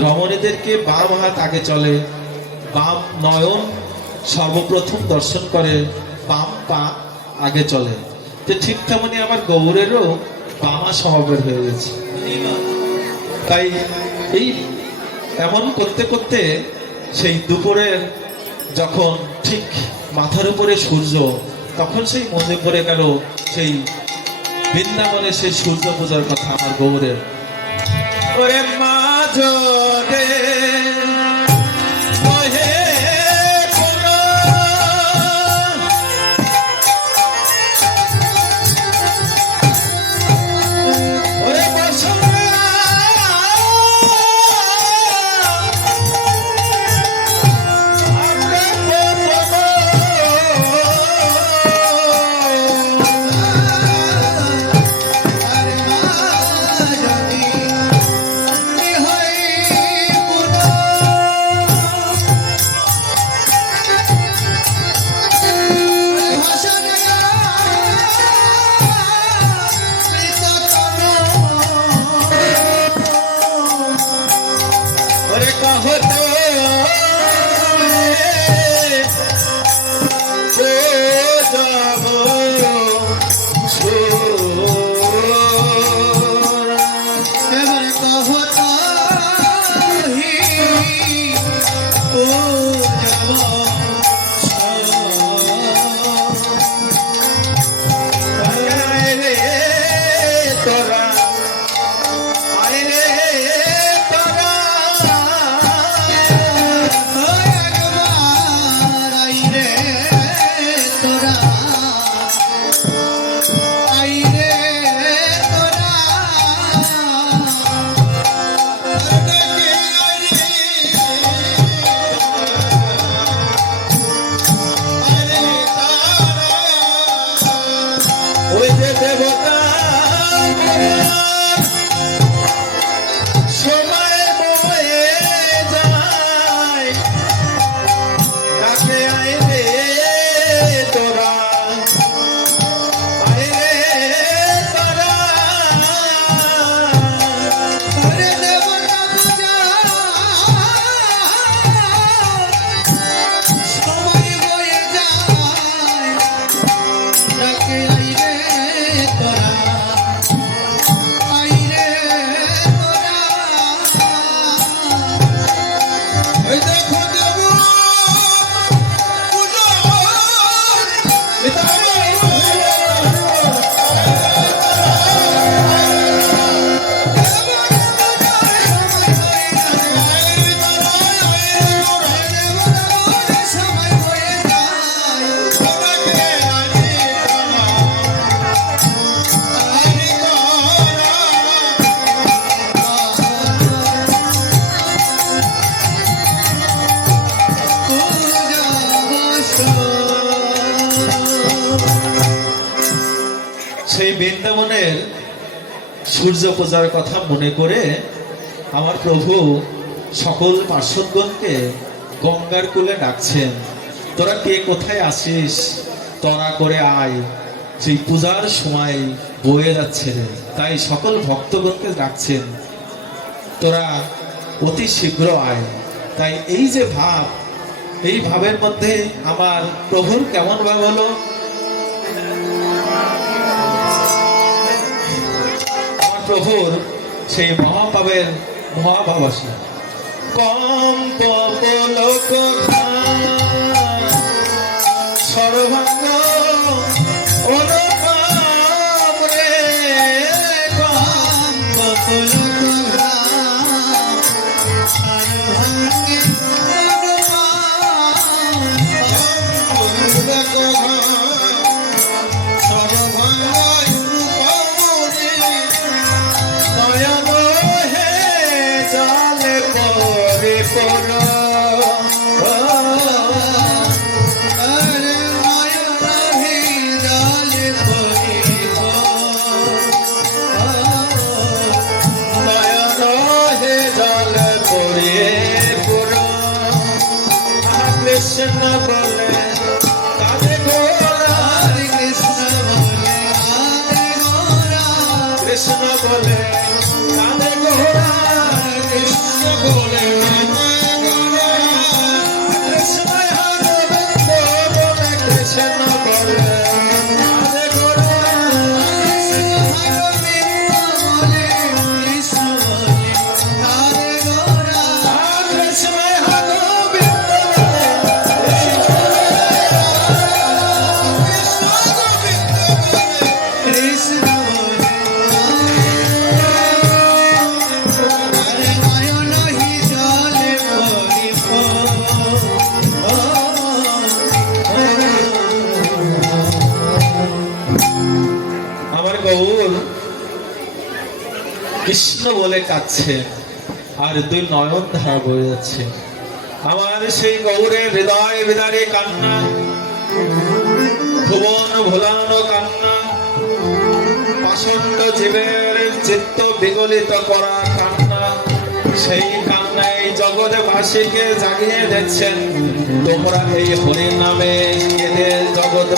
রমণীদেরকে বাম হাত আগে চলে, বাম নয়ন সর্বপ্রথম দর্শন করে, বাম পা আগে চলে। তো ঠিক তেমনি আমার গৌরেরও বামা স্বভাবের হয়ে গেছে। তাই এই এমন করতে করতে সেই দুপুরের যখন ঠিক মাথার উপরে সূর্য, তখন সেই মনে পড়ে গেল সেই বৃন্দাবনে সেই সূর্য পূজার কথা আমার গৌরের। ওরে মাঝরে সেই বৃন্দাবনের সূর্য পূজার কথা মনে করে আমার প্রভু সকল পার্শ্বদগণকে গঙ্গার কূলে ডাকছেন, তোরা কে কোথায় আসিস, তরা করে আয়, সেই পূজার সময় বয়ে যাচ্ছে রে। তাই সকল ভক্তগণকে ডাকছেন, তোরা অতি শীঘ্র আয়। তাই এই যে ভাব, এই ভাবের মধ্যে আমার প্রভুর কেমন ভাব হলো, প্রভুর সেই মহাভাবের মহাভাব আসে। কম্প পলক সর্বাঙ্গ অনুপম রে, কম্প পলক সর্বাঙ্গে कृष्ण बोले काले गोरा, कृष्ण बोले काले गोरा, कृष्ण बोले काले गोरा, कृष्ण बोले কৃষ্ণ বলে কাঁদছে আর দুই নয়ন ধারা বয়ে যাচ্ছে। আমার সেই গৌরের হৃদয় বিদারে কান্না, ভুবন ভোলানো কান্না, পাষণ্ড জীবের চিত্ত বিগলিত করা কান্না, সেই কান্না এই জগৎবাসীকে জাগিয়ে দিচ্ছেন। তোমরা এই হরি নামে এদের জগৎ